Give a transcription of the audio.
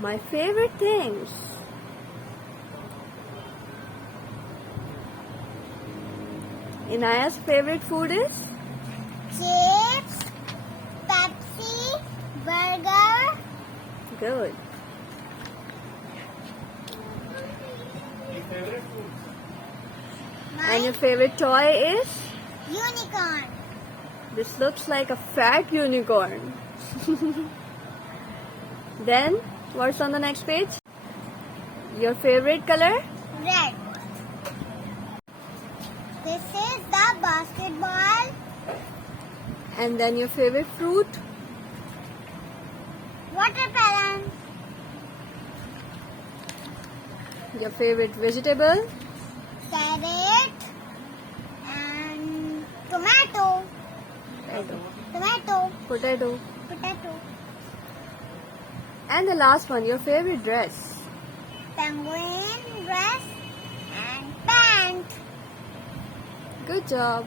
My favorite things. Inaya's favorite food is? Chips, Pepsi, burger. Good. And your favorite toy is? Unicorn. This looks like a fat unicorn. Then, what's on the next page? Your favorite color? Red. This is the basketball. And then your favorite fruit? Watermelon. Your favorite vegetable? Carrot. And tomato. Tomato. Potato. Potato. And the last one, your favorite dress? Penguin dress and pant. Good job.